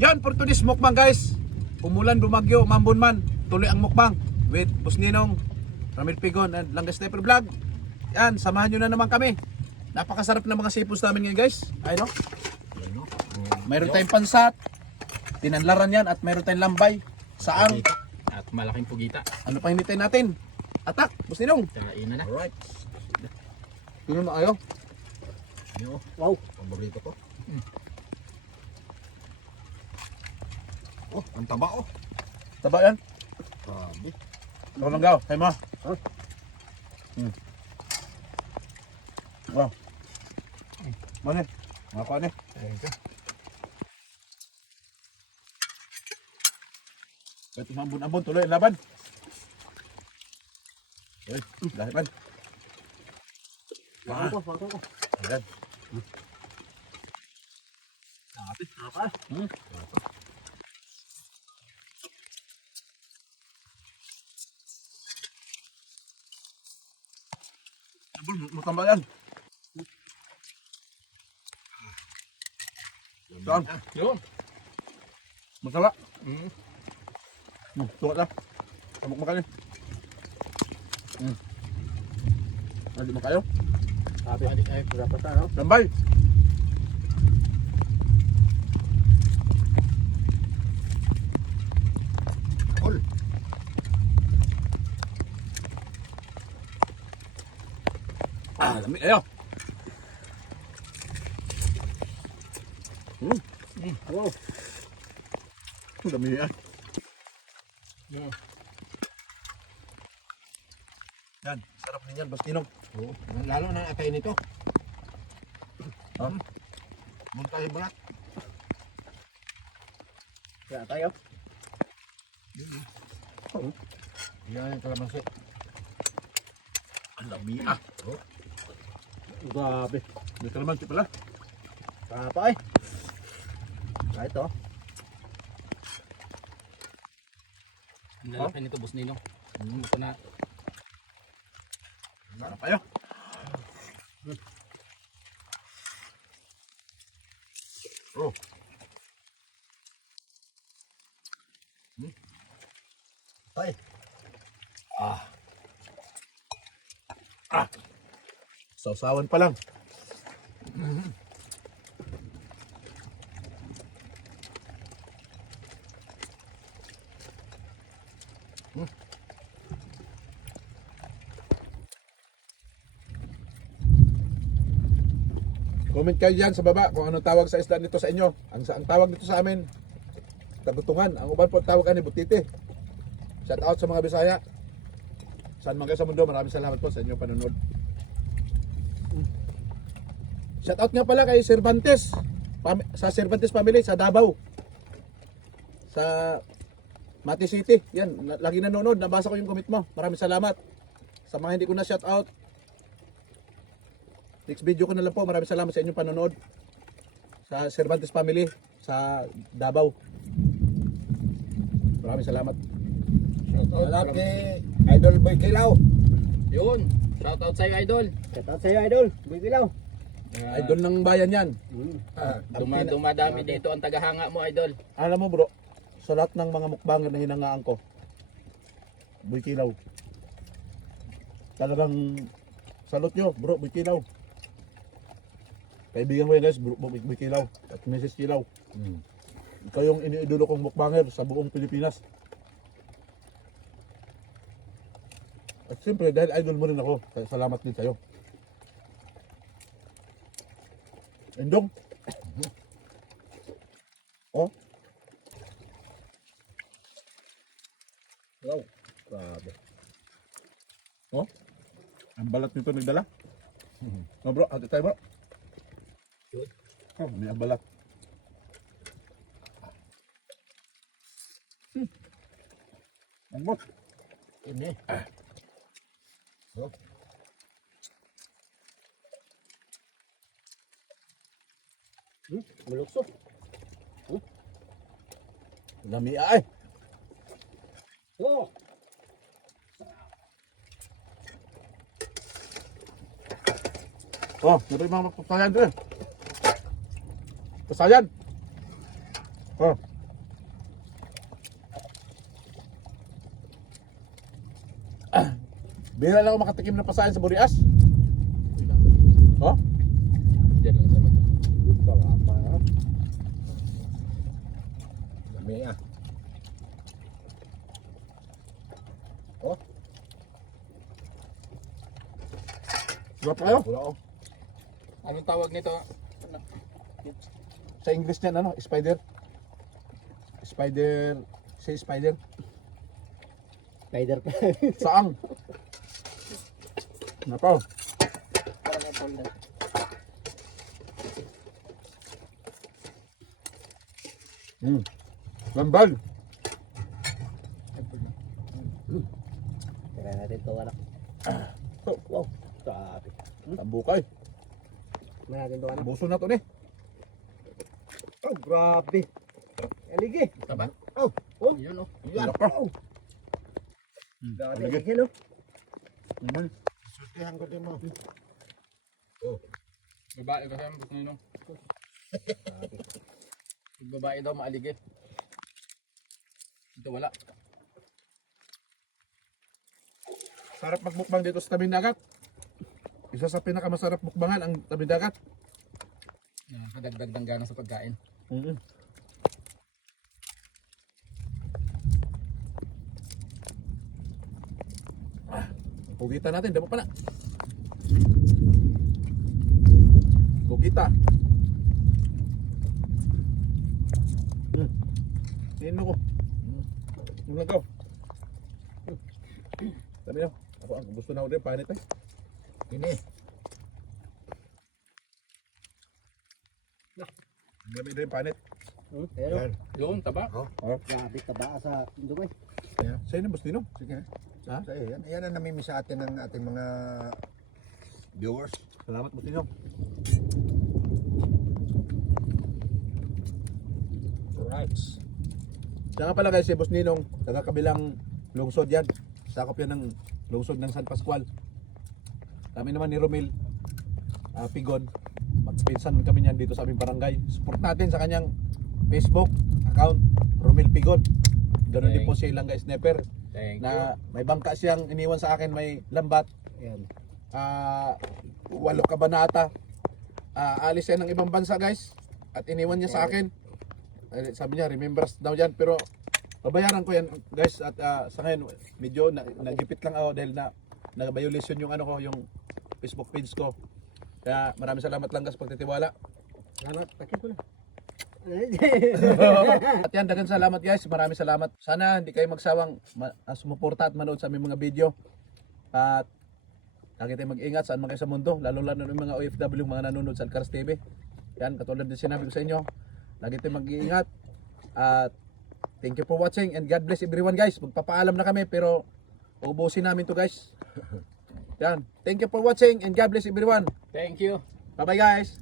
Yan, for today's mukbang guys. Umulan, bumagyo, mambon man. Tuloy ang mukbang with Boss Ninong, Ramil Pigon, and Langga Sniper Vlog. Yan, samahan nyo na naman kami. Napakasarap ng mga sipos namin ngayon guys. Ayun, no? Mayroon tayong pansat, tinanlaran yan, at mayroon tayong lambay, saang, at malaking pugita. ano pa hinintay natin? Atak, Boss Ninong. Kain na. Alright. Tingnan mo kayo. Ano? Wow. Paborito ko. Oh, ang taba oh. Taba yan. Grabe. Ikaw lang gaw, kayo mo. Wow. Mane, makakuha ni. Ito mambun-ambon, tuloy ang laban. Ay, dahil man. Bakit ko? Ayan. Nakapit. Ambon, matamba yan. Saan? Yun. Masala. Sukat na. Kamuk mo kayo. Hindi mo kayo. Sabi ay berapa tayo? Lambay. All. Lami kayo. Wow. Lami yan. Yan, sarap din yan, Boss Ninong. Oh, lalo na atay nito. Ha? Muntay balat. Kaya tayo. Yan yung kalamansi. Ang lami ah. Grabe. May kalamansi pala. Papa eh. Kahit to. Ang lalaki nito, Boss Ninong. Ito na. Sarap kayo. Oh. Tay. Sausawan pa lang. Comment kayo dyan sa baba kung anong tawag sa isda nito sa inyo. Ang tawag nito sa amin, tagutungan. Ang uban po tawag ni butite. Shout out sa mga Bisaya. Saan man kayo sa mundo, maraming salamat po sa inyong panonood. Shout out nga pala kay Cervantes. Sa Cervantes family sa Davao. Sa Mati City. Yan, lagi nanonood. Nabasa ko yung comment mo. Maraming salamat. Sa mga hindi ko na shout out, next video ko na lang po. Maraming salamat sa inyong panonood. Sa Cervantes family sa Davao. Maraming salamat. Alam kay Idol Boy Kilaw. Yun. Shout out sa'yo, Idol. Shout out sa'yo, Idol. Boy Kilaw. Idol ng bayan yan. Dumadami dito ang tagahanga mo, Idol. Alam mo bro, sa lahat ng mga mukbanger na hinangaan ko, Boy Kilaw. Talagang salute nyo bro, Boy Kilaw. Kaibigan ko yan guys, bro, Boy Kilaw at Mrs. Kilaw. Ikaw yung iniidolo kong mukbanger sa buong Pilipinas. At siyempre, dahil idol mo rin ako, salamat din sa'yo. Indong. Oh. Wow. Grabe. Oh. Ang balat nito nagdala. No bro, hati tayo bro. Oh, may ang balat. Ang bot. Ini. Oh. Maluksok. Lami ay. Oh. Oh, ito yung mga pasayan doon. Pasayan. Oh. Bira lang ako makatikim ng pasain sa Burias. Oh? Diyan lang sa mata. Salamat. Dami ah. Oh, Sarap kayo. wala ko. Anong tawag nito? Sa English niyan, ano? Spider. Spider. Say spider. Spider pa. Saang. Napaw. Lambal. Tira natin ito, wala. Oh, Wow, sabi. tambukay. Tira natin ito, wala. Buso na to ni. Oh, grabe. Aligi. Taba? Oh, oh. Yun oh. Yan. Nako. Grabe, Aligi. aligi, no? Sultihan ko din mo. Babae kasi ang Boss Ninong. Pag babae daw maalig eh. Ito wala. Sarap magmukbang dito sa tabing dagat. Isa sa pinakamasarap mukbangan ang tabing dagat. Nakakadagdag ng gana sa pagkain. Pugita natin, damo pa na. Pugita. Nino ko. Mula ko. Sabi nyo, ako ang gusto na ako din, panit eh. Ini. Ang gabi din, panit. Pero, Yan. Yun, taba. grabe ka ba sa Indugay? Sa'yo na, Bustino. Sige. Ha? So, yan. Yan ang namimiss sa atin ng ating mga viewers. Salamat, Bustino. Alright. Saka pala guys, si Boss Ninong, taga kabilang lungsod yan. Sakop yan ng lungsod ng San Pascual. Kami naman ni Romel Pigon. Magpinsan kami niyan dito sa aming barangay. Support natin sa kanyang Facebook account, Romel Pigon. Ganon din po si Langga Sniper. Thank you. Na may bangka siyang iniwan sa akin, may lambat. Ayan. 8 kabanata. Alis yan ng ibang bansa guys. At iniwan niya sa akin. Sabi niya, remembers daw yan. Pero babayaran ko yan guys. At sa ngayon, medyo nagipit lang ako dahil nag-violation yung ano ko, yung Facebook page ko. Kaya maraming salamat lang guys pagtitiwala. Salamat, takip ko na. At yan, dagang salamat guys. Maraming salamat. Sana hindi kayo magsawang sumuporta at manood sa aming mga video. At lagi tayo mag-ingat saan man kayo sa mundo. Lalo ng mga OFW, mga nanonood sa Alcaraz TV. Yan, katulad din sinabi ko sa inyo. Lagi tayo mag-iingat. At thank you for watching and God bless everyone guys. Magpapaalam na kami pero ubusin namin to guys. Yan. Thank you for watching and God bless everyone. Thank you. Bye bye guys.